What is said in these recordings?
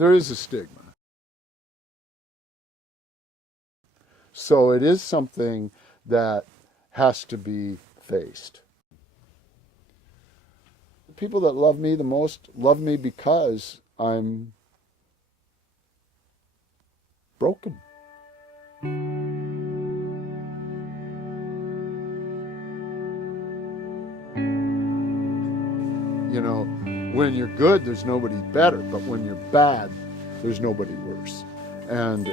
there is a stigma. So it is something that has to be faced. The people that love me the most love me because I'm broken. You know, when you're good, there's nobody better, but when you're bad, there's nobody worse. And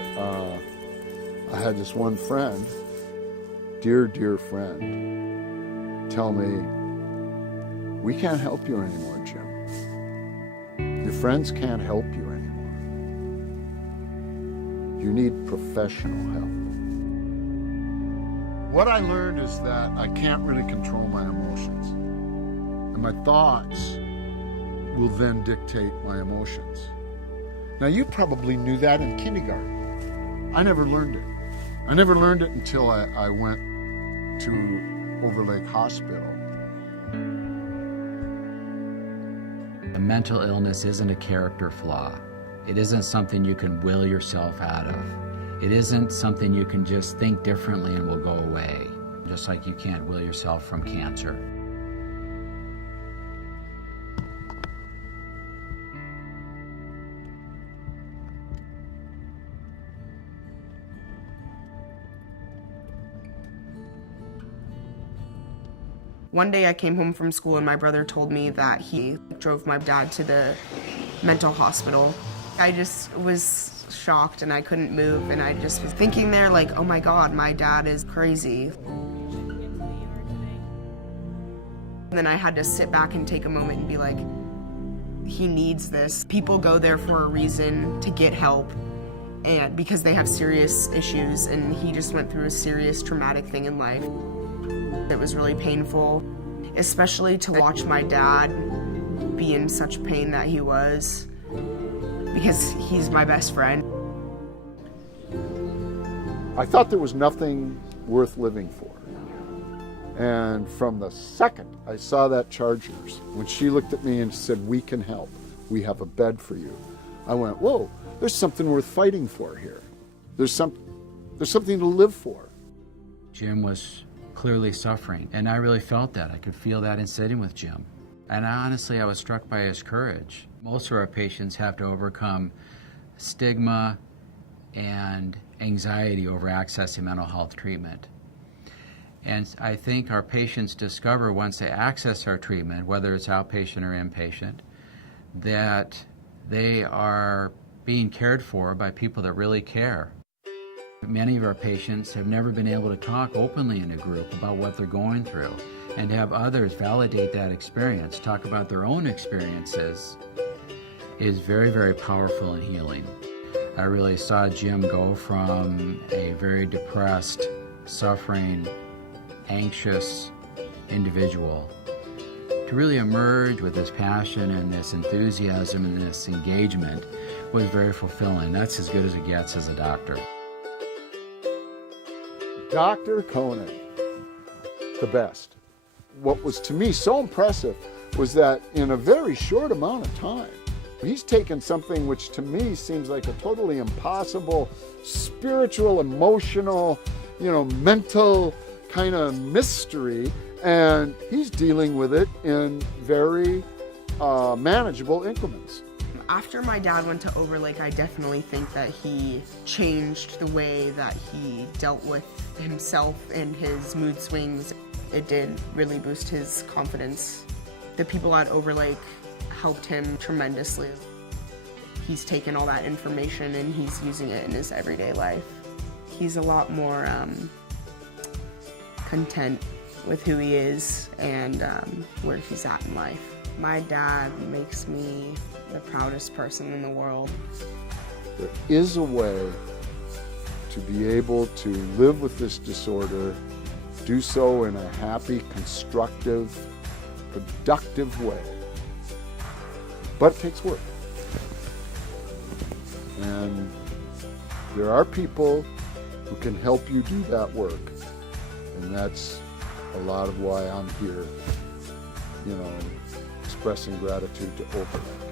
I had this one friend, dear friend, tell me, we can't help you anymore, Jim. Your friends can't help you anymore. You need professional help. What I learned is that I can't really control my emotions. And my thoughts will then dictate my emotions. Now, you probably knew that in kindergarten. I never learned it. I never learned it until I went to Overlake Hospital. A mental illness isn't a character flaw. It isn't something you can will yourself out of. It isn't something you can just think differently and will go away, just like you can't will yourself from cancer. One day I came home from school and my brother told me that he drove my dad to the mental hospital. I just was shocked and I couldn't move, and I just was thinking there like, oh my God, my dad is crazy. And then I had to sit back and take a moment and be like, he needs this. People go there for a reason, to get help, and because they have serious issues, and he just went through a serious traumatic thing in life. It was really painful, especially to watch my dad be in such pain that he was, because he's my best friend. I thought there was nothing worth living for. And from the second I saw that Chargers, when she looked at me and said, we can help, we have a bed for you, I went, whoa, there's something worth fighting for here. There's something to live for. Jim was clearly suffering, and I really felt that. I could feel that in sitting with Jim. And honestly, I was struck by his courage. Most of our patients have to overcome stigma and anxiety over accessing mental health treatment. And I think our patients discover once they access our treatment, whether it's outpatient or inpatient, that they are being cared for by people that really care. Many of our patients have never been able to talk openly in a group about what they're going through, and to have others validate that experience, talk about their own experiences, is very, very powerful and healing. I really saw Jim go from a very depressed, suffering, anxious individual to really emerge with this passion and this enthusiasm and this engagement. Was very fulfilling. That's as good as it gets as a doctor. Dr. Koenig, the best. What was to me so impressive was that in a very short amount of time, he's taken something which to me seems like a totally impossible spiritual, emotional, mental kind of mystery, and he's dealing with it in very manageable increments. After my dad went to Overlake, I definitely think that he changed the way that he dealt with himself and his mood swings. It did really boost his confidence. The people at Overlake helped him tremendously. He's taken all that information and he's using it in his everyday life. He's a lot more content with who he is and where he's at in life. My dad makes me the proudest person in the world. There is a way to be able to live with this disorder, do so in a happy, constructive, productive way. But it takes work. And there are people who can help you do that work. And that's a lot of why I'm here, expressing gratitude to Overlake.